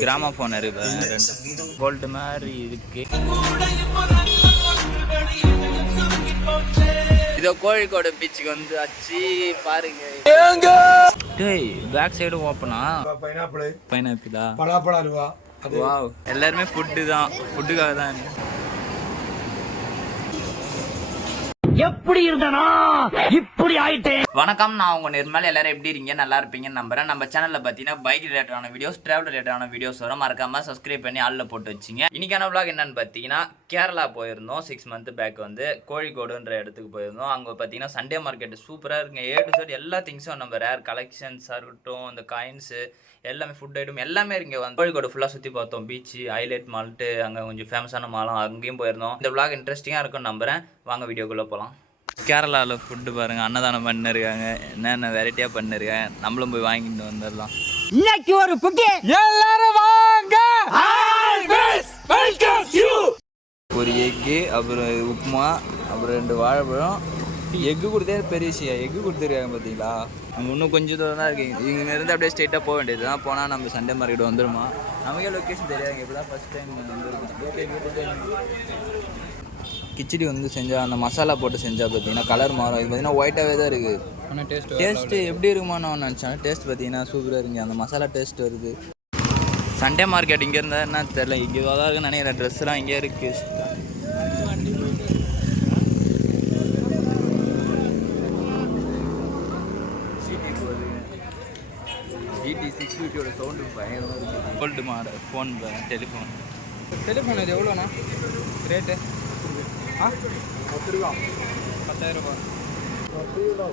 Gramophone இருக்கு, ரெண்டு gold மாதிரி இருக்கு. இதோ கோழிக்கோடு பீச்சுக்கு வந்து அச்சு பாருங்க. டேய் பேக் சைடு ஓப்பனா. பைனாப்பிளா, பலாப்பழம் அல்வா. வாவ், எல்லாருமே ஃபுட்டு தான், ஃபுட்டுக்காக தான். எப்படி இருந்தனா இப்படி ஆயிட்டேன். வணக்கம், நான் உங்க நிர்மல். எல்லாரும் எப்படி இருக்கீங்க? நல்லா இருப்பீங்கன்னு நம்புறேன். நம்ம சேனல்ல பாத்தீங்கன்னா பைக் ரிலேட்டடான வீடியோஸ், டிராவல் ரிலேட்டடான வீடியோஸ் வரும். மறக்காம சப்ஸ்கிரைப் பண்ணி ஆல்ல போட்டு வச்சிங்க. இன்னைக்கான vlog என்னன்னு பாத்தீங்கன்னா, கேரளா போயிருந்தோம். 6 months பேக் வந்து கோழிக்கோடுன்ற இடத்துக்கு போயிருந்தோம். அங்க பாத்தீங்கன்னா சண்டே மார்க்கெட் சூப்பரா இருக்குங்க. A to Z எல்லா திங்ஸும், நம்ம ரேர் கலெக்ஷன்ஸா இருக்கட்டும், இந்த காயின்ஸ் எல்லாமே, ஃபுட் ஐட்டம் எல்லாமே இங்கே வந்து கோழிக்கோடு ஃபுல்லாக சுற்றி பார்த்தோம். பீச்சு, ஹைலைட் மால்ட்டு, அங்கே கொஞ்சம் ஃபேமஸான மாலும், அங்கேயும் போயிருந்தோம். இந்த vlog இன்ட்ரெஸ்டிங்காக இருக்கும்னு நம்புறேன். வாங்க வீடியோக்குள்ளே போகலாம். கேரளாவில் ஃபுட்டு பாருங்கள், அன்னதானம் பண்ணிருக்காங்க, என்னென்ன வெரைட்டியாக பண்ணிருக்காங்க. நம்மளும் போய் வாங்கிட்டு வந்துடலாம். இன்னைக்கு ஒரு புக்கே எல்லாரும் வாங்க. ஒரு எக்கு, அப்புறம் உப்புமா, அப்புறம் 2 வாழைப்பழம். எக்கு கொடுத்தே பெரிய விஷயம். எக்கு கொடுத்துருக்காங்க பார்த்தீங்களா. நம்ம இன்னும் கொஞ்சம் தூரம் தான் இருக்குது. இங்கேருந்து அப்படியே ஸ்ட்ரெயிட்டாக போக வேண்டியது தான். போனால் நம்ம சண்டே மார்க்கெட் வந்துடுமா. நமக்கே லொக்கேஷன் தெரியாதுங்க. இப்போ தான் ஃபஸ்ட் டைம் வந்துருக்கோம். கிச்சடி வந்து செஞ்சால், அந்த மசாலா போட்டு செஞ்சால் பார்த்தீங்கன்னா கலர் மாறும். இது பார்த்தீங்கன்னா ஒயிட்டாகவே தான் இருக்குது. ஆனால் டேஸ்ட்டு எப்படி இருக்குமான்னு நான் நினச்சேன். டேஸ்ட் பார்த்தீங்கன்னா சூப்பராக இருக்குங்க. அந்த மசாலா டேஸ்ட் வருது. சண்டே மார்க்கெட் இங்கே இருந்தால் என்ன தெரில, இங்கே தான் இருக்குன்னு நினைக்கிறேன். ட்ரெஸ்லாம் இங்கே இருக்குது. GT650 சவுண்டு பயங்கரமாக இருக்குது. கோல்டு மாடல் ஃபோன், டெலிஃபோன் இது எவ்வளோண்ணா ரேட்டு? 10 ரூபா. 10,000 ரூபா.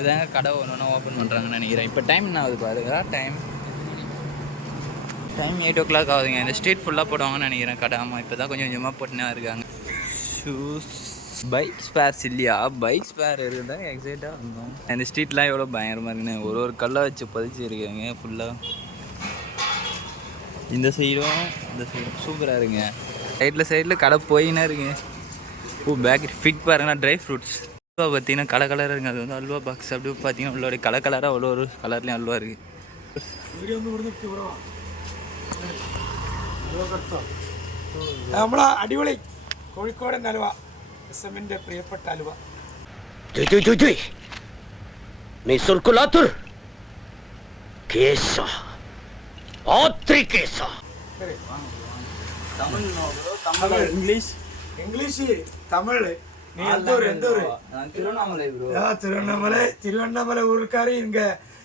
இதாங்க கடை ஒன்று ஓப்பன் பண்ணுறாங்கன்னு நினைக்கிறேன். இப்போ டைம் என்ன ஆகுது பாருங்க. டைம் 8 o'clock ஆகுதுங்க. இந்த ஸ்ட்ரீட் ஃபுல்லாக போடுவாங்கன்னு நினைக்கிறேன் கடை. ஆமாம், இப்போ தான் கொஞ்சம் கொஞ்சமாக போட்டுனே இருக்காங்க. ஷூஸ், பைக் ஸ்பேர்ஸ் இல்லையா? பைக் ஸ்பேர் இருக்குதா? எக்ஸைட்டாக இருந்தோம். இந்த ஸ்ட்ரீட்லாம் எவ்வளோ பயங்கரமாக இருக்குன்னு ஒரு கல்லை வச்சு பதிச்சு இருக்காங்க ஃபுல்லாக. இந்த சைடும் இந்த சைடும் சூப்பராக இருக்குங்க. சைடில் கடை போயின்னா இருக்குங்க. பேக்கரி ஃபிக் பாருங்கன்னா ட்ரை ஃப்ரூட்ஸ் அல்வா பார்த்தீங்கன்னா கலராக இருக்குங்க. அது வந்து அல்வா பாக்ஸ். அப்படி பார்த்தீங்கன்னா உள்ளோட கலராக அவ்வளோ ஒரு கலர்லேயும் அல்வா இருக்குது. നമ്മളെ അടിപൊളി കോഴിക്കോടൻ അലുവ, എസ്എമ്മിന്റെ പ്രിയപ്പെട്ട അലുവ. ഇംഗ്ലീഷ് തമിഴ്. நீ எந்த ஊர்? திருவண்ணாமலை ஊருக்காரு. இங்க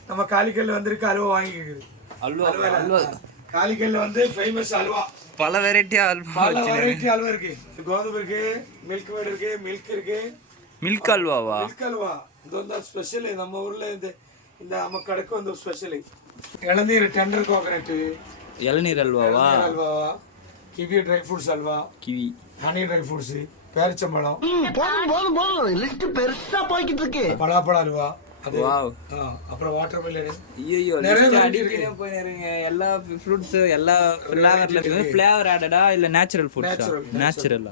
நம்ம காலிக்கல்ல வந்திருக்க அல்வா வாங்கிக்குது. அல்வா காலிக்கல்ல வந்து ஃபேமஸ் அல்வா. பல வெரைட்டி அல்வா இருக்கு. கோதுமை இருக்கு, மில்க் மேட் இருக்கு, மில்க் இருக்கு. மில்க் அல்வாவா? மில்க் அல்வா இது வந்து ஸ்பெஷல். நம்ம ஊர்ல இந்த நம்ம கடைக்கு வந்து ஸ்பெஷல். இளநீர், டெண்டர் கோகனட், இளநீர் அல்வாவா? Kiwi dry fruits halwa, kiwi honey dry fruits, பேரிச்சம்பழம். லிஸ்ட் பெருசா போய்கிட்டு இருக்கு. பலாப்பழம் அல்வா. வாவ். அப்புறம் வாட்டர் மெலன். ஐயோ, நிறைய போயிடுறீங்க. எல்லா ஃப்ரூட்ஸ், எல்லா ஃப்ளேவர்ல இருக்கு. ஃப்ளேவர் ஆடடா இல்ல நேச்சுரல் ஃபுட்ஸா? நேச்சுரல்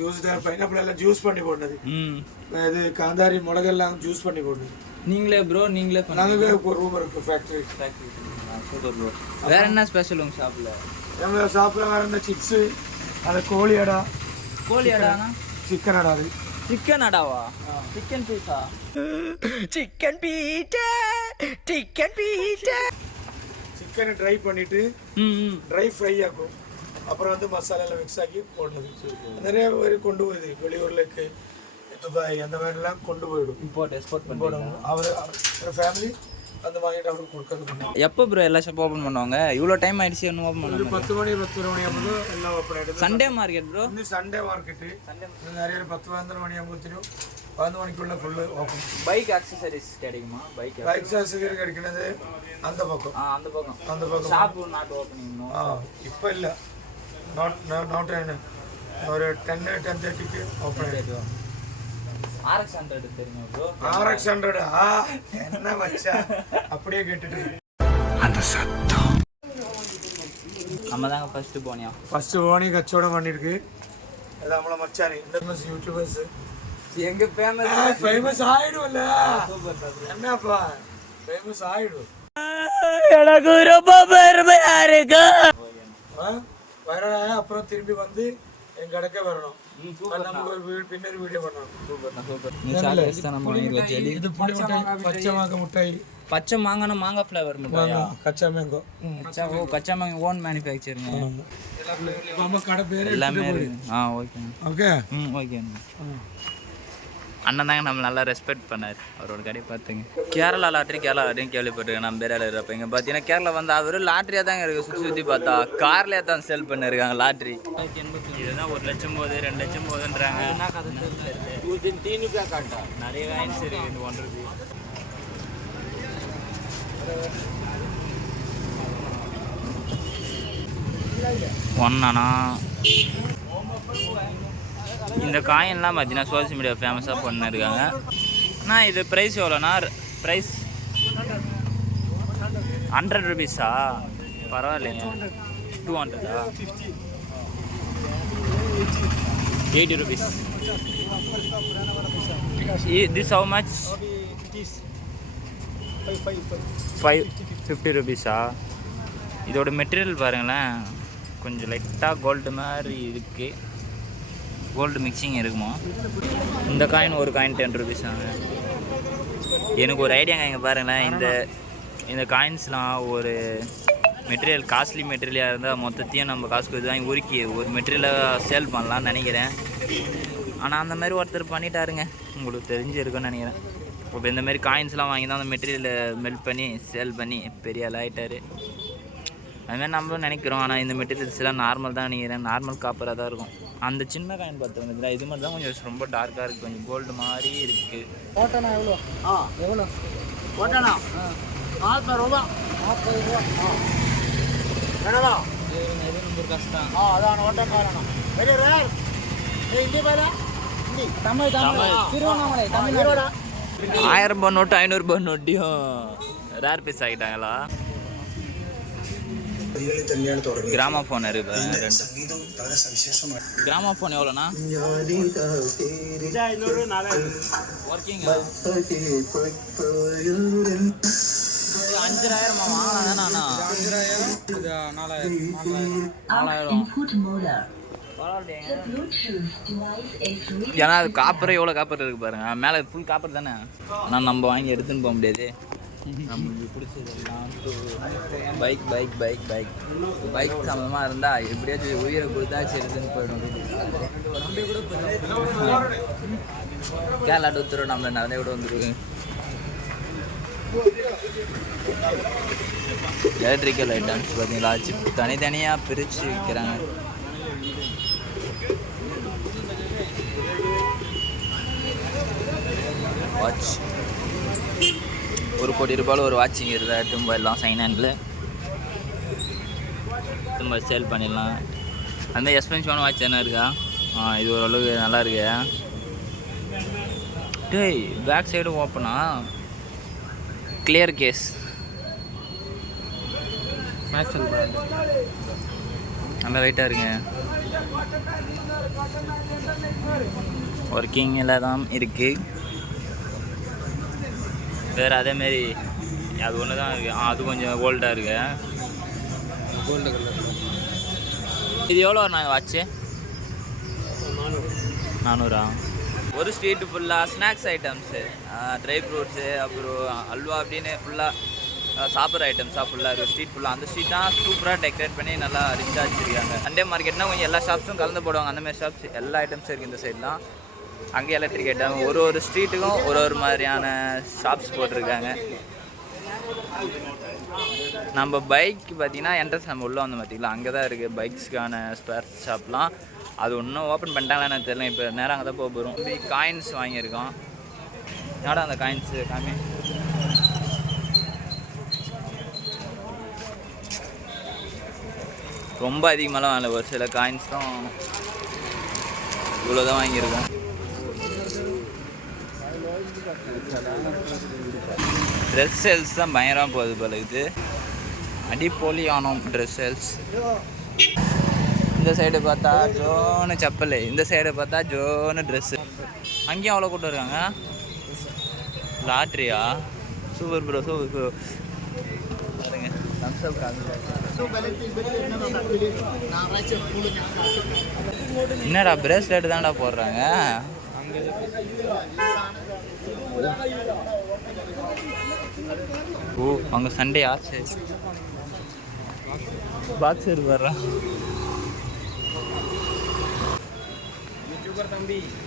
ஜூஸ் தான். பைனாப்பிள் எல்லாம் ஜூஸ் பண்ணி போடுறது. இது காந்தாரி மிளகெல்லாம் ஜூஸ் பண்ணி போடுறது. நீங்களே ப்ரோ? நீங்களே நாங்களே ஒரு ரூம் இருக்கு, ஃபேக்டரி. Super bro. வேற என்ன ஸ்பெஷல் உங்க ஷாப்ல? நம்ம ஷாப்ல வேற என்ன சிப்ஸ், அது கோழி அடா. கோழி அடானா? சிக்கன் அடா. அது சிக்கன் அடாவா? சிக்கன் பீஸா? சிக்கன் பீட்டா, சிக்கன் பீட்டா. சிக்கனை ட்ரை பண்ணிட்டு ட்ரை ஃப்ரை ஆகும். அப்புறம் வந்து மசாலா எல்லாம் மிக்ஸ் ஆக்கி போடுறது. நிறைய பேர் கொண்டு போகுது வெளியூர்லக்கு, துபாய் அந்த மாதிரிலாம் கொண்டு போயிடும். எக்ஸ்போர்ட் பண்ணுவோம். அவர் ஃபேமிலி அந்த வாங்கிட்டு அவருக்கு கொடுக்கறது. எப்போ ப்ரோ எல்லா ஷாப் ஓப்பன் பண்ணுவாங்க? இவ்வளோ டைம் ஆயிடுச்சு. இன்னும் ஓப்பன் பண்ணுவாங்க. 10 மணி 11 மணி ஆகும்போது எல்லாம் ஓப்பன் ஆகிடுது. Sunday market bro? இன்னும் சண்டே மார்க்கெட்டு. நிறைய 10-12 மணி ஆகும்போது தெரியும். 11 மணிக்குள்ள ஃபுல்லு ஓப்பன். பைக் ஆக்சசரிஸ் கிடைக்குமா? பைக் ஆக்சசரிஸ் கிடைக்கிறது அந்த பக்கம். அந்த பக்கம் ஷாப் நாட் ஓப்பனிங். இப்போ இல்லை, நாட் ஒரு 10-10:30க்கு ஓப்பன் ஆகிடுவோம். RX 100 தெரியுமா ப்ரோ? RX 100 என்ன வச்சா அப்படியே கேட்டுட்டு அந்த சத்தம். நம்ம தாங்க ஃபர்ஸ்ட் போனி கச்சோடம் பண்ணிருக்கு. அது நம்மள மச்சானி ஃபேமஸ் யூடியூபர்ஸ். எங்க ஃபேமஸ் ஆயிடும்ல. என்னப்பா ஃபேமஸ் ஆயிடும். எனக்கு ரொம்ப பெருமையா இருக்கு. வைரலாக அப்புறம் திரும்பி வந்து என் கடைக்கே வரணும். நம்ம ஒரு பின்னாடி வீடியோ பண்ணணும். இது புளி மிட்டாய், பச்சை மாங்காய் மிட்டாய். பச்சை மாங்கானா மாங்காய் ஃப்ளேவர் மிட்டாயா? கச்சா மேங்கோ. கச்சா மாங்காய் ஓன் மேனுஃபேக்சரிங். நம்ம கடை பேர் எல்லாமே இருக்கு. Okay okay okay. அண்ணன் தாங்க நம்ம நல்லா ரெஸ்பெக்ட் பண்ணார். அவரோட கடை பார்த்துங்க. கேரளா லாட்ரியும் கேள்விப்பட்டிருக்கேன். நம்ம பேரால் இருப்பேன். இங்கே பார்த்தீங்கன்னா கேரளா வந்து அவர் லாட்ரியாக தாங்க இருக்குது. சுற்றி பார்த்தா கார்லேயே தான் சேல் பண்ணியிருக்காங்க லாட்ரி. இதுதான் 1 லட்சம் போகுது, 2 லட்சம் போகுதுன்றாங்க. நிறைய காயின்ஸ் இருக்குது இந்த 1 ரூபி. ஒன்னானா இந்த காயின்லாம் பார்த்தீங்கன்னா சோஷியல் மீடியா ஃபேமஸாக பண்ணிருக்காங்க. அண்ணா இது ப்ரைஸ் எவ்வளோண்ணா? ப்ரைஸ் 100 ருபீஸா? பரவாயில்லைங்க. 200ஆ? 80 ருபீஸ். This how much? 50 ருபீஸா? இதோட மெட்டீரியல் பாருங்களேன், கொஞ்சம் லைட்டாக கோல்டு மாதிரி இருக்குது. கோல்டு மிக்சிங் இருக்குமா? இந்த காயின் ஒரு காயின் 10 ருபீஸ் ஆங்க. எனக்கு ஒரு ஐடியாங்க. இங்கே பாருங்களேன், இந்த காயின்ஸ்லாம் ஒரு மெட்டீரியல் காஸ்ட்லி மெட்டீரியலாக இருந்தால் மொத்தத்தையும் நம்ம காசு கொடுத்து வாங்கி உருக்கி ஒரு மெட்டீரியலாக சேல் பண்ணலான்னு நினைக்கிறேன். ஆனால் அந்த மாதிரி ஒருத்தர் பண்ணிட்டாருங்க, உங்களுக்கு தெரிஞ்சிருக்குன்னு நினைக்கிறேன். இப்போ இந்த மாதிரி காயின்ஸ்லாம் வாங்கி தான் அந்த மெட்டீரியலை மெல்ட் பண்ணி சேல் பண்ணி பெரிய ஆள் ஆகிட்டார். அதுமாதிரி நம்மளும் நினைக்கிறோம். ஆனால் இந்த மெட்டீரியல்ஸ்லாம் நார்மல் தான் நினைக்கிறேன். நார்மல் காப்பராக தான் இருக்கும். அந்த சின்ன காயின் பார்த்துருங்க, இது மாதிரி தான் கொஞ்சம் ரொம்ப டார்க்காக இருக்குது, கொஞ்சம் கோல்டு மாதிரி இருக்குது. ஓட்டனா எவ்வளோ? எவ்வளோ ஓட்டனா? 40 ரூபா. 40 ரூபா. என்னடா இது ரொம்ப கஷ்டம். அதான் ஓட்டக்காரனா வெரி ரேர். இந்தி பேரா? இந்தி தமிழ் திருவண்ணாமலை தமிழ்நாடு. 1000 ரூபாய் நோட்டு 500 ரூபாய் நோட்டியும் ரேர் பீஸ் ஆகிட்டாங்களா? கிராமஃபோன் இருக்கு. கிராமஃபோன் எவ்வளோண்ணா? ஒர்க்கிங் 5000 வாங்கினா 4000. ஏன்னா அது காப்பர் எவ்வளோ காப்பர் இருக்குது பாருங்க. மேலே ஃபுல் காப்பர் தானே. ஆனால் நம்ம வாங்கி எடுத்துன்னு போக முடியாது. நம்மளுக்கு பிடிச்சதெல்லாம் bike bike bike bike bike சம்மந்தமாக இருந்தால் எப்படியாச்சும் உயிரை கொடுத்தாச்சு எடுத்துன்னு போயிடும். கேரளா உத்தரவு நம்மளை நிறைய விட வந்துருக்கு. எலக்ட்ரிக்கல் ஐட்டம்ஸ் பார்த்தீங்களா, சிப் தனித்தனியாக பிரித்து விற்கிறாங்க. வாட்ச் 1 கோடி ரூபாயில் ஒரு வாட்சிங் இருந்தால் திரும்ப எல்லாம் செகண்ட் ஹேண்டில் திரும்ப சேல் பண்ணிடலாம். அதுமாதிரி எக்ஸ்பென்சிவான வாட்ச் என்ன இருக்கா? இது ஓரளவுக்கு நல்லா இருக்கு. டேய் பேக் சைடு ஓப்பனா கிளியர் கேஸ். நல்லா வெயிட்டாக இருங்க. ஒர்க்கிங்கில் தான் இருக்குது. வேறு அதேமாரி அது ஒன்று தான் இருக்குது. அது கொஞ்சம் கோல்டாக இருக்கு. Gold colour. இது எவ்வளோ நாங்கள் வாட்ச்சு? 400. ஒரு ஸ்ட்ரீட்டு ஃபுல்லாக ஸ்நாக்ஸ் ஐட்டம்ஸு, ட்ரை ஃப்ரூட்ஸு, அப்புறம் அல்வா அப்படின்னு ஃபுல்லாக சாப்பிட்ற ஐட்டம்ஸாக ஃபுல்லாக இருக்குது. ஸ்ட்ரீட் ஃபுல்லாக அந்த ஸ்ட்ரீட்டாக சூப்பராக டெக்கரேட் பண்ணி நல்லா ரிச்சாக வச்சுருக்காங்க. சண்டே மார்க்கெட்னால் கொஞ்சம் எல்லா ஷாப்ஸும் கலந்து போடுவாங்க. அந்தமாதிரி ஷாப்ஸ் எல்லா ஐட்டம்ஸும் இருக்குது இந்த சைட்லாம். அங்கே எலக்ட்ரிக் ஐட்டம் ஒரு ஸ்ட்ரீட்டுக்கும் ஒரு மாதிரியான ஷாப்ஸ் போட்டிருக்காங்க. நம்ம பைக் பார்த்திங்கன்னா என்ட்ரன்ஸ் நம்ம உள்ளே வந்து பார்த்திங்களா அங்கே தான் இருக்குது பைக்ஸுக்கான ஸ்பேர் ஷாப்லாம். அது ஒன்றும் ஓப்பன் பண்ணிட்டாங்களா எனக்கு தெரியல. இப்போ நேரம் அங்கே தான் போக போகிறோம். காயின்ஸ் வாங்கியிருக்கோம். என்னடா அந்த காயின்ஸு காமி? ரொம்ப அதிகமாகலாம் வாங்கல, ஒரு சில காயின்ஸ் தான் இவ்வளோ தான் வாங்கியிருக்கோம். ட்ரெஸ் சேல்ஸ் தான் பயங்கரமாக போகுது போல. இது அடிப்பொலியானோம் ட்ரெஸ் சேல்ஸ். இந்த சைடு பார்த்தா ஜோனு செப்பல், இந்த சைடு பார்த்தா ஜோனு ட்ரெஸ்ஸு. அங்கேயும் அவ்வளோ கூட்டம் இருக்காங்க. லாட்ரியா? Super bro super bro. பாருங்க thumbs up என்னடா பிரேஸ்லெட் தான்டா போடுறாங்க. ஓ அங்கே சண்டே ஆச்சு. பாக்ஸர் வர்றான்.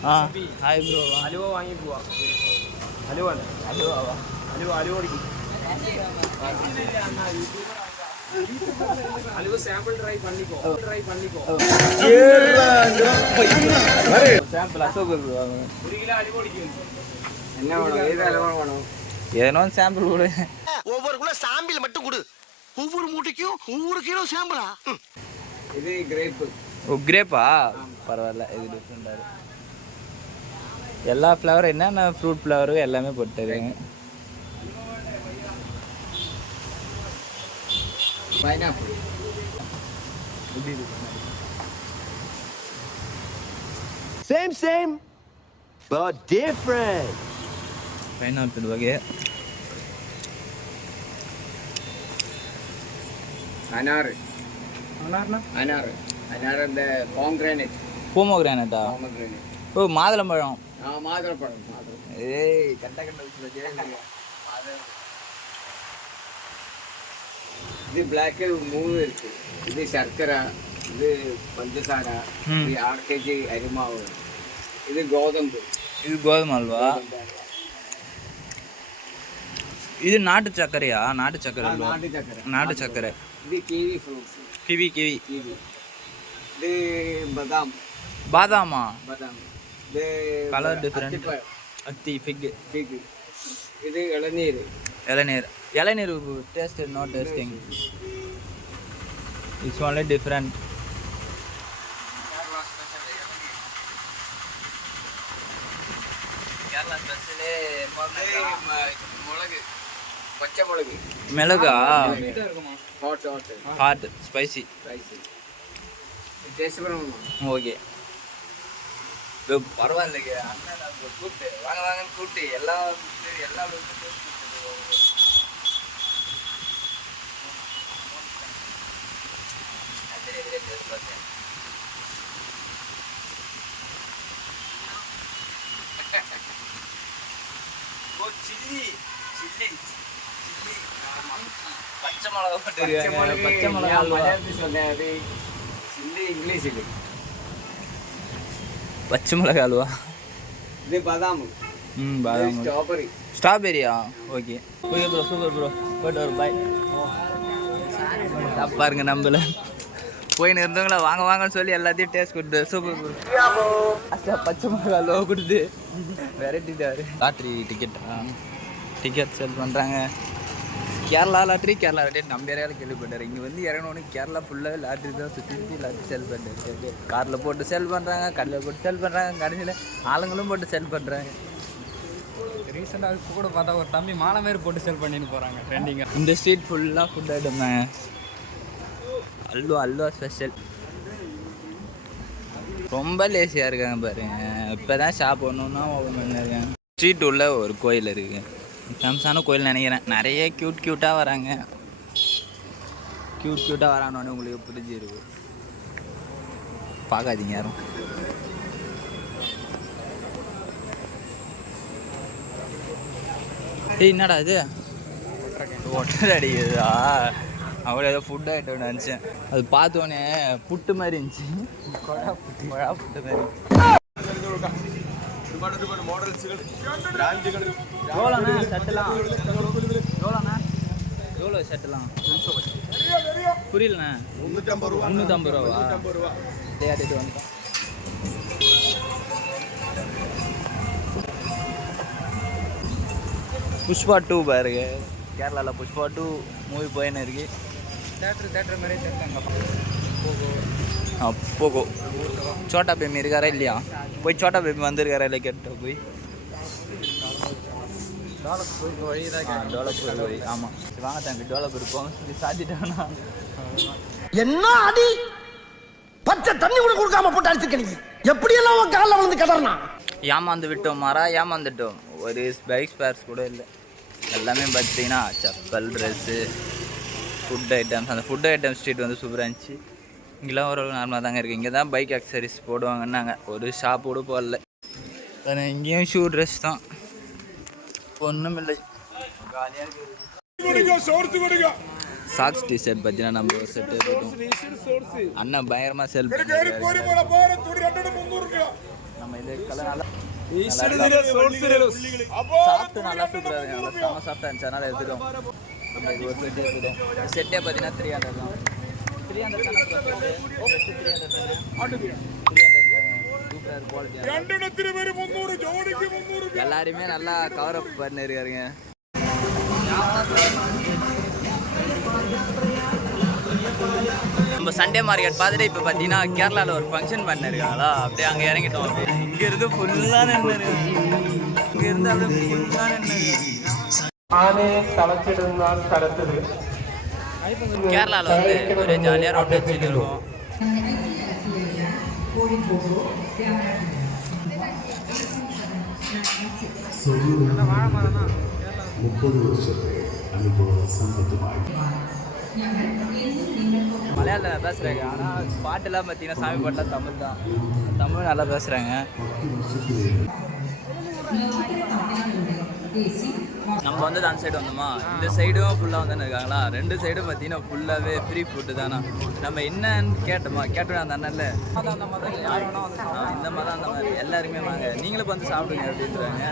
ஆ ஹாய் ப்ரோ. அலுவா வாங்கி போவா. Alva அலுவாவா? Alva Alva Alva sample try பண்ணிக்கோ. சாம்பிள் அசோகர் ப்ரோ. 1 கிலோ அலுவா அடிக்கும். என்ன வேணும்? ஏதோ அலுவா வேணும். ஏதோ சாம்பிள் கொடு. ஒவ்வொரு கிலோ சாம்பிள் மட்டும் கொடு. ஒவ்வொரு மூட்டைக்கும் ஒவ்வொரு கிலோ சாம்பிளா? இது கிரேப். ஓ கிரேப்பா? பரவாயில்ல, இது டிஃப்ரெண்டாக இருக்கு. எல்லா ஃப்ளவரும் என்னென்ன ஃப்ரூட் ஃப்ளவரும் எல்லாமே போட்டுருங்க. Pineapple. Same, but different. Pineapple வகை. அனார். அனார் இந்த பாம்கிரானேட். போமோகிரானட்டா? ஓ மாதுளம்பழம். மாதுளம்பழம். ஏய் கட்ட விஷயம். இது பிளாக் 3 இருக்கு. இது சர்க்கரை, இது பஞ்சசார, இது 6 kg அரிமாவு, இது கோதம்பு. இது கோதுமை அல்வா. இது நாட்டு சர்க்கரையா? நாட்டு சர்க்கரை அல்வா. நாட்டு சர்க்கரை. இது கிவி ஃப்ரூட்ஸ். கிவி. இது பாதாம். பாதாமா? இது கலர் டிஃபரெண்ட். அத்தி ஃபிக். இது இளநீர். இளநீர் taste no tasting. It's only different. Kerala ஸ்பெஷலே மிளகு, பச்சை மிளகு. மிளகா? Hot spicy. டேஸ்ட் பண்ணுமா? ஓகே பரவாயில்லைங்க. அண்ணன் கூப்பிட்டு வாங்கன்னு கூப்பிட்டு எல்லா பச்சை மிளகா பச்சை மிளகா இங்கிலீஷ். இது பச்சை மிளகா அல்வா. இது பாதாம். பாதாம். ஸ்ட்ராபெரியா? Okay bro super bro. போய்ட்டு ஒரு பாய். பாருங்க நம்மள போயின்னு இருந்தவங்கள வாங்கன்னு சொல்லி எல்லாத்தையும் டேஸ்ட் கொடுத்து சூப்பர் ப்ரோ. பச்சை மிளகா அல்வா கொடுத்து வெரைட்டிட்டாரு. லாட்ரி டிக்கெட் சேல் பண்ணுறாங்க. கேரளா லாட்ரி நம்ம ஏரியாவில் கேள்விப்பட்டார். இங்கே வந்து இறங்கணுன்னு கேரளா ஃபுல்லாகவே லாட்ரி தான் சுற்றி லாட்ரி சேல் பண்ணிட்டு காரில் போட்டு சேல் பண்ணுறாங்க, கடையில் போட்டு சேல் பண்ணுறாங்க, கடைசியில் ஆளுங்களும் போட்டு சேல் பண்ணுறாங்க. ரீசெண்டாக இப்போ கூட பார்த்தா ஒரு தம்பி மாலை மாரி போட்டு சேல் பண்ணின்னு போகிறாங்க ட்ரெண்டிங்காக. இந்த ஸ்ட்ரீட் ஃபுல்லாக ஃபுட் ஐட்டம் தாங்க. அல்வா ஸ்பெஷல். ரொம்ப லேசியாக இருக்காங்க பாருங்க. இப்போ தான் ஷாப் ஒன்றுன்னா ஓப்பன் பண்ணிருக்காங்க. ஸ்ட்ரீட் உள்ள ஒரு கோயில் இருக்குது. ஃபேமஸான கோயில் நினைக்கிறேன். நிறைய க்யூட்டாக வராங்க. க்யூட்டாக வரானோன்னு உங்களுக்கு புரிஞ்சிருக்கு. பார்க்காதீங்க யாரும். ஏய் என்னடா இது ஒட்டரை அடிக்குதா? அவ்வளோ ஏதோ ஃபுட் ஐட்டம் நினச்சேன். அது பார்த்தோன்னே புட்டு மாதிரி இருந்துச்சு. கொழா புட்டு மாதிரி. எவ்வளோண்ணா ஷர்ட்டெல்லாம்? எவ்வளோ ஷர்ட்டெல்லாம்? புரியலண்ணா. 350 ரூபாவா? தேடிட்டு வந்துட்டோம். புஷ்பா 2 பாருங்க. கேரளாவில் புஷ்பா 2 மூவி போயின்னு இருக்கு. தேட்டர் மாதிரி தேட்டாங்க. போகோ சோட்டா பேபி இருக்காரா இல்லையா? போய் சோட்டா பேபி வந்திருக்காரா இல்லை கேட்ட போய் டெவலப் வழி. ஆமாம் வாங்க தம்பி டெவலப் இருப்போம். சாத்திட்டாங்கன்னா என்ன அடி பச்சை தண்ணி கூட கொடுக்காம போட்டு அடிச்சுக்க. எப்படியெல்லாம் காலில் விழுந்து கதறனா? ஏமாந்து விட்டோம் மாறா, ஏமாந்துட்டோம். ஒரு பைக் ஸ்பேர்ஸ் கூட இல்லை. எல்லாமே பார்த்தீங்கன்னா செப்பல், ட்ரெஸ்ஸு, ஃபுட் ஐட்டம்ஸ். அந்த ஃபுட் ஐட்டம் ஸ்ட்ரீட் வந்து சூப்பராக இருந்துச்சு. இங்கெல்லாம் ஒரு நார்மலாக தாங்க இருக்குது. இங்கே தான் பைக் அக்சரிஸ் போடுவாங்கன்னாங்க. ஒரு ஷாப் கூட போடல. இங்கேயும் ஷூ ட்ரெஸ் தான், ஒன்றும் இல்லை, காலியாக இருக்குது. சாக்ஸ் டிஷர்ட் பார்த்தீங்கன்னா நம்ம ஒரு செட்டு இருக்கும். அண்ணா பயங்கரமாக செல் பண்ணிருக்காரு. நம்ம இது கலர் நல்லா சாப்பிட்டு நல்லா சூப்பராக இருக்கு. நல்லா செம்ம சாஃப்டாக இருந்துச்சு, அதனால் எடுத்துட்டோம். நம்ம இது ஒரு செட்டு எடுத்துட்டோம். செட்டே பார்த்தீங்கன்னா 300 தான். 300 குவாலிட்டி. எல்லாருமே நல்லா கவர் அப் பண்ணிருக்காருங்க. நம்ம சண்டே மார்க்கெட் பார்த்துட்டு இப்போ பார்த்தீங்கன்னா கேரளாவில் ஒரு ஃபங்க்ஷன் பண்ணிருக்காங்களா, அப்படியே அங்கே இறங்கிட்டோம். அப்படியே இங்கேருந்து ஃபுல்லாக நின்று, இங்கேருந்து அப்படியே ஃபுல்லாக நின்று. கேரளாவில் வந்து ஒரு ஜாலியாக ரவுண்ட் வச்சுட்டு இருக்கோம். மலையாளத்தில் பேசுகிறாங்க, ஆனால் பாட்டெல்லாம் பார்த்தீங்கன்னா சாமி பாட்டெலாம் தமிழ் தான். தமிழ் நல்லா பேசுகிறாங்க. நம்ம வந்து அந்த சைடு வந்தோமா, இந்த சைடும் ஃபுல்லாக வந்து இருக்காங்களா, 2 சைடும் பார்த்தீங்கன்னா ஃபுல்லாகவே ஃப்ரீ ஃபுட்டு தானே. நம்ம என்னன்னு கேட்டோம் அந்த அண்ணன்ல, இந்த மாதிரி அந்த மாதிரி எல்லாருமே வாங்க, நீங்களும் வந்து சாப்பிடுங்க அப்படின்றாங்க.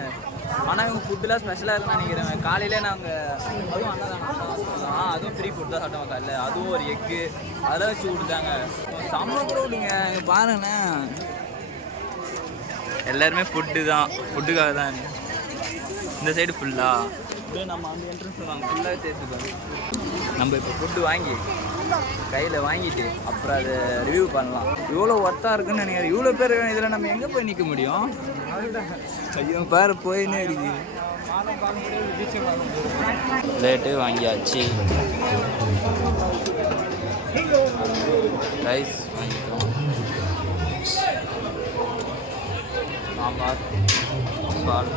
ஆனால் இவங்க ஃபுட்டுலாம் ஸ்பெஷலாக இருக்குன்னு நினைக்கிறேன். காலையிலே நாங்கள் அதுவும் அண்ணா அதுவும் ஃப்ரீ ஃபுட் தான் சாப்பிட்டோம் காலையில். அதுவும் ஒரு எக்கு அதெல்லாம் வச்சு கொடுத்தாங்க. செம்ம கூட விடுங்க. இங்கே பாருங்கண்ணே, எல்லாருமே ஃபுட்டு தான், ஃபுட்டுக்காக தான். இந்த சைடு ஃபுல்லாக இப்படியே நம்ம அந்த என்ட்ரன்ஸ் வாங்க ஃபுல்லாகவே சேர்த்துப்பாங்க. நம்ம இப்போ ஃபுட்டு வாங்கி கையில் வாங்கிட்டு அப்புறம் அதை ரிவ்யூ பண்ணலாம். இவ்வளோ ஒர்த்தாக இருக்குன்னு நினைக்கிறேன். இவ்வளோ பேர் இதில் நம்ம எங்கே போய் நிற்க முடியும்? ஐயோ பேர் போயின்னே இருக்கு. பிளேட்டு வாங்கியாச்சு, ரைஸ் வாங்கிட்டோம், சாம்பார், பால்,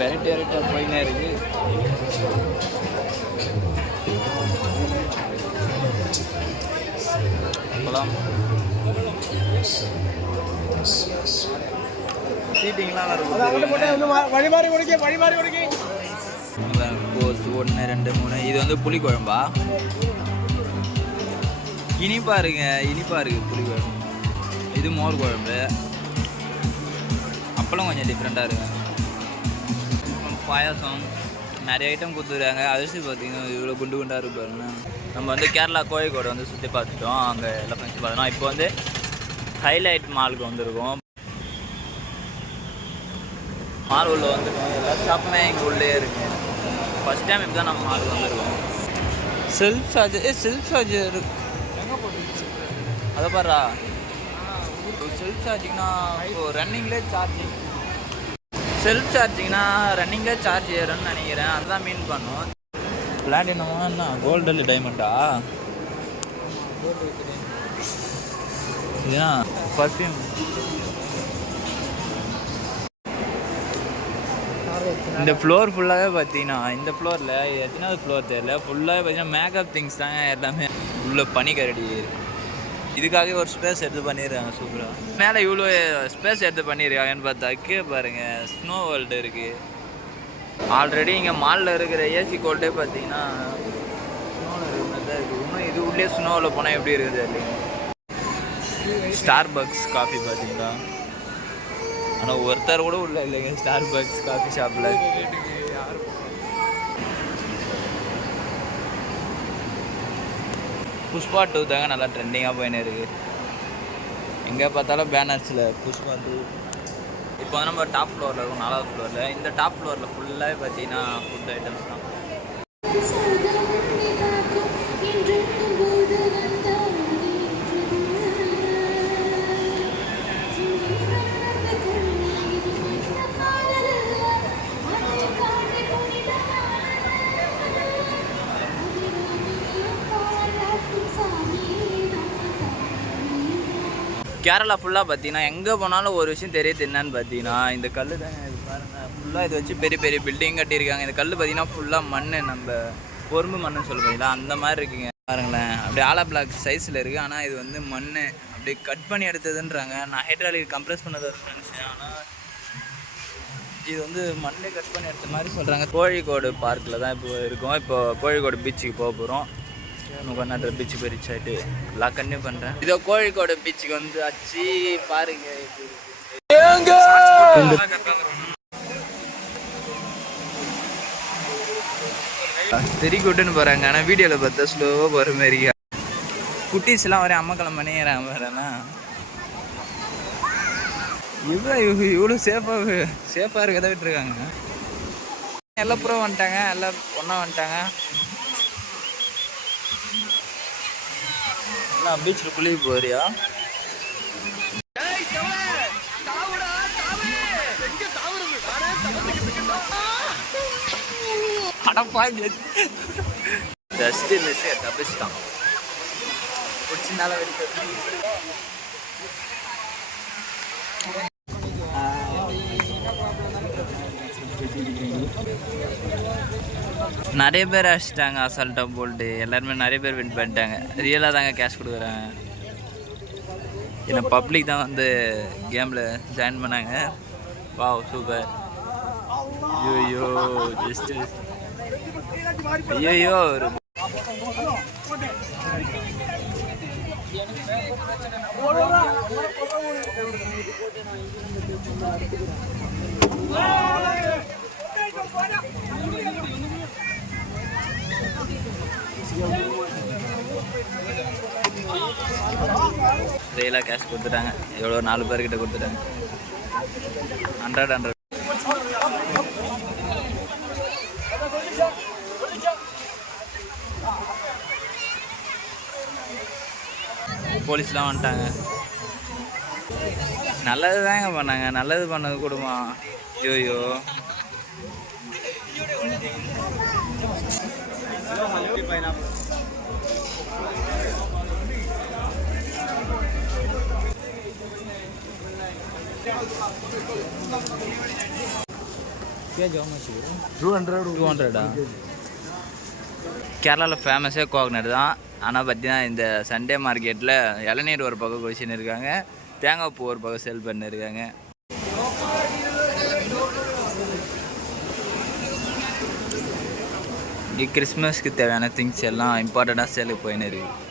வெரைட்டி வெரைட்டியாக போயினே இருக்கு. போகலாம். சீட்டிங்லாம் கோஸ் 1 2 3. இது வந்து புளிக்குழம்பா, இனிப்பா இருக்கு புளிக்குழம்பு. இது மோர் குழம்பு, அப்பளம் கொஞ்சம் டிஃப்ரெண்ட்டாக இருக்கு. பாயாசம், நிறைய ஐட்டம் கொடுத்துருக்காங்க. அரிசி பார்த்தீங்கன்னா இவ்வளோ குண்டு குண்டாக இருக்கு பாருங்க. நம்ம வந்து கேரளா கோழிக்கோடு வந்து சுற்றி பார்த்துட்டோம், அங்கே எல்லாம் ஃபங்க்ஷன் பார்த்தோம். இப்போ வந்து ஹைலைட் மாலுக்கு வந்திருக்கோம். மால் உள்ள வந்துருக்கோம். எல்லா ஷாப்புமே இங்கே உள்ளே இருக்கு. ஃபஸ்ட் டைம் இப்போ தான் நம்ம மாலுக்கு வந்திருக்கோம். செல்ஃப் சார்ஜர் எங்கே போட்டு அதை பாருடா. செல்ஃப் சார்ஜிங்னா இப்போ ரன்னிங்லேயே சார்ஜிங், செல்ஃப் சார்ஜிங்னா ரன்னிங்லேயே சார்ஜ் ஏறும்னு நினைக்கிறேன். அதுதான் மீன் பண்ணும். பிளாட்டினமா என்ன கோல்டு இல்லை டைமண்டா? இதுதான் பர்ஃப்யூம். இந்த ஃப்ளோர் ஃபுல்லாகவே பார்த்தீங்கன்னா, இந்த ஃப்ளோரில் எத்தனாவது ஃப்ளோர் தெரியல, ஃபுல்லாகவே பார்த்தீங்கன்னா மேக்கப் திங்ஸ் தாங்க எல்லாமே. உள்ள பனிக்கரடி இதுக்காகவே ஒரு ஸ்பேஸ் எடுத்து பண்ணிடுறாங்க சூப்பராக. மேலே இவ்வளோ ஸ்பேஸ் எடுத்து பண்ணியிருக்காங்கன்னு பார்த்தா கீழே பாருங்கள் ஸ்னோ வேர்ல்டு இருக்குது. ஆல்ரெடி இங்கே மாலில் இருக்கிற ஏசி கோல்டே பார்த்தீங்கன்னா ஸ்னோவில் இருக்கிற மாதிரி தான் இருக்குது. இன்னும் இது உள்ளே ஸ்னோவில் போனால் எப்படி இருக்குது இல்லைங்க. ஸ்டார்பக்ஸ் காஃபி பார்த்தீங்களா, ஆனால் ஒருத்தர் கூட உள்ள இல்லைங்க ஸ்டார்பக்ஸ் காஃபி ஷாப்பில். புஷ்பா 2 தாங்க நல்லா ட்ரெண்டிங்காக போயின்னு இருக்குது. எங்கே பார்த்தாலும் பேனர்ஸில் புஷ்பா 2. இப்போ வந்து நம்ம டாப் ஃப்ளோரில் இருக்கும், 4வது ஃப்ளோரில். இந்த டாப் ஃப்ளோரில் ஃபுல்லாகவே பார்த்தீங்கன்னா ஃபுட் ஐட்டம்ஸ் தான். கேரளா ஃபுல்லாக பார்த்தீங்கன்னா எங்கே போனாலும் ஒரு விஷயம் தெரியுது என்னன்னு பார்த்தீங்கன்னா இந்த கல் தாங்க. இது பாருங்கள், ஃபுல்லாக இது வச்சு பெரிய பெரிய பில்டிங் கட்டியிருக்காங்க. இந்த கல் பார்த்தீங்கன்னா ஃபுல்லாக மண், நம்ம பொறும்பு மண்ணுன்னு சொல்ல பார்த்தீங்களா அந்த மாதிரி இருக்குங்க. பாருங்களேன், அப்படியே ஆலா பிளாக் சைஸில் இருக்குது. ஆனால் இது வந்து மண் அப்படியே கட் பண்ணி எடுத்ததுன்றாங்க. நான் ஹைட்ராலிக் கம்ப்ரெஸ் பண்ணதை நினச்சேன், ஆனால் இது வந்து மண்ணே கட் பண்ணி எடுத்த மாதிரி சொல்கிறாங்க. கோழிக்கோடு பார்க்கில் தான் இப்போ இருக்கோம். இப்போ கோழிக்கோடு பீச்சுக்கு போக போகிறோம். கொஞ்ச நேரத்தில் பீச்சு போய் ரீச் ஆகிட்டு எல்லாம் கன்டினியூ பண்ணுறேன். இதோ கோழிக்கோடு பீச்சுக்கு வந்து அச்சு பாருங்க. தெரிக்கூட்டுன்னு போகிறாங்க. ஆனால் வீடியோவில் பார்த்தா ஸ்லோவாக போகிற மாதிரி. குட்டீஸ்லாம் வர அம்மாக்களம் பண்ணிடுறாங்க. வரேன்னா இவ்வளோ சேஃபாக இருக்கதான் விட்டுருக்காங்க. எல்லாம் ப்ரோ வந்துட்டாங்க, எல்லாம் ஒன்றா வந்துட்டாங்க. பீச்சில் குளிக்க போறியா? Just miss தப்பிச்சிட்டான். பிடிச்சிருந்தால நிறைய பேர் அடிச்சிட்டாங்க அசால்ட்டாக போல்ட்டு. எல்லாருமே நிறைய பேர் வின் பண்ணிட்டாங்க. ரியலாக தாங்க கேஷ் கொடுக்குறாங்க. ஏன்னா பப்ளிக் தான் வந்து கேமில் ஜாயின் பண்ணாங்க. Wow super. ஐயோ ஜஸ்ட் ஐயோ ரியலாக கேஷ் கொடுத்துட்டாங்க. எவ்வளோ 4 பேர்கிட்ட கொடுத்துட்டாங்க. 100 போலீஸ்லாம் வந்துட்டாங்க. நல்லது தாங்க பண்ணாங்க. நல்லது பண்ணது கொடுமா. ஐயோ கேரளாவில் ஃபேமஸே கோகனட் தான். ஆனால் பார்த்தீங்கன்னா இந்த சண்டே மார்க்கெட்டில் இளநீர் ஒரு பக்கம் குடிச்சுன்னு இருக்காங்க, தேங்காய் பூ ஒரு பக்கம் சேல் பண்ணிருக்காங்க. இங்கே கிறிஸ்மஸ்க்கு தேவையான திங்ஸ் எல்லாம் இம்பார்ட்டண்ட்டாக சேலுக்கு போயின்னு இருக்குது.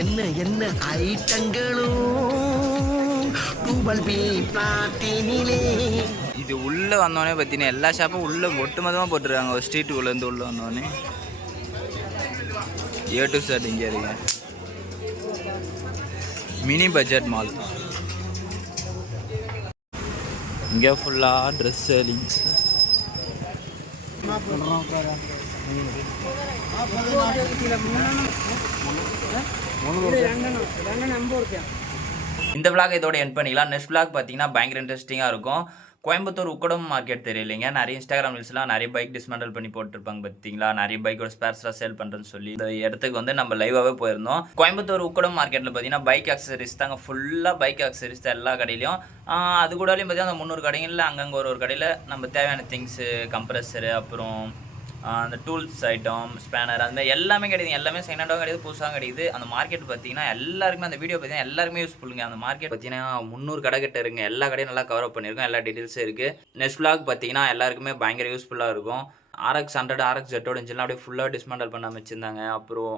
என்ன என்ன ஐட்டங்களும் டூபல் பி பிளாட்டினிலே. இது உள்ளே வந்தோடனே பார்த்தீங்கன்னா எல்லா ஷாப்பும் உள்ளே ஒட்டுமொத்தமாக போட்டுருக்காங்க. ஒரு ஸ்ட்ரீட்டுக்குள்ளேருந்து உள்ளே வந்தோடனே A to Z இங்கே இருக்கு. Mini budget mall. இங்கே ஃபுல்லாக ட்ரெஸ் சேலிங்ஸ். இந்த vlog இதோட எண்ட் பண்ணிக்கலாம். நெக்ஸ்ட் vlog பார்த்தீங்கன்னா பயங்கர இன்ட்ரெஸ்டிங்காக இருக்கும். கோயம்புத்தூர் உக்கடம் மார்க்கெட் தெரியலைங்க. நிறைய இன்ஸ்டாகிராம் ரீல்ஸ்லாம் நிறைய பைக் டிஸ்மேண்டல் பண்ணி போட்டுருப்பாங்க பார்த்தீங்களா. நிறைய பைக்கோட ஸ்பேர்ஸ்லாம் சேல் பண்ணுறேன்னு சொல்லி இந்த இடத்துக்கு வந்து நம்ம லைவாகவே போயிருந்தோம். கோயம்புத்தூர் உக்கடம் மார்க்கெட்டில் பார்த்தீங்கன்னா பைக் ஆக்சசரிஸ் தாங்க. ஃபுல்லாக பைக் ஆக்சசரிஸ் தான் எல்லா கடையிலையும். அது கூடலையும் பார்த்தீங்கன்னா அந்த 300 கடைகளில் அங்கங்கே ஒரு கடையில் நம்ம தேவையான திங்ஸு, கம்ப்ரெஸரு, அப்புறம் அந்த டூல்ஸ் ஐட்டம், ஸ்பேனர், அந்த மாதிரி எல்லாமே கிடையாது. எல்லாமே செகண்டாகவும் கிடையாது, புதுசாக கிடையாது. அந்த மார்க்கெட் பார்த்தீங்கன்னா எல்லாருக்குமே அந்த வீடியோ பார்த்தீங்கன்னா எல்லாருமே யூஸ்ஃபுல்லுங்க. அந்த மார்க்கெட் பார்த்தீங்கன்னா 300 கடை கிட்ட இருக்குங்க. எல்லா கடையும் நல்லா கவர் அப் பண்ணியிருக்கோம். எல்லா டீட்டெயில்ஸும் இருக்குது. நெக்ஸ்ட் vlog பார்த்தீங்கன்னா எல்லாருக்குமே பயங்கர யூஸ்ஃபுல்லாக இருக்கும். RX 100 RX Z இன்ஜின்லாம் அப்படியே ஃபுல்லாக டிஸ்மேண்டல் பண்ண வச்சுருந்தாங்க. அப்புறம்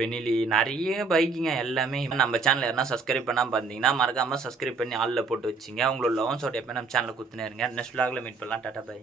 பெனிலி நிறைய பைக்குங்க எல்லாமே. நம்ம சேனல் யாருன்னா சப்ஸ்கிரைப் பண்ணாமல் பார்த்தீங்கன்னா மறக்காமல் சப்ஸ்கிரைப் பண்ணி ஆளில் போட்டு வச்சிங்க. உங்களோட லவன்ஸோட எப்போ நம்ம சேனலில் குத்துனே இருங்க. நெக்ஸ்ட் vlogல மீட் பண்ணலாம். Tata bye.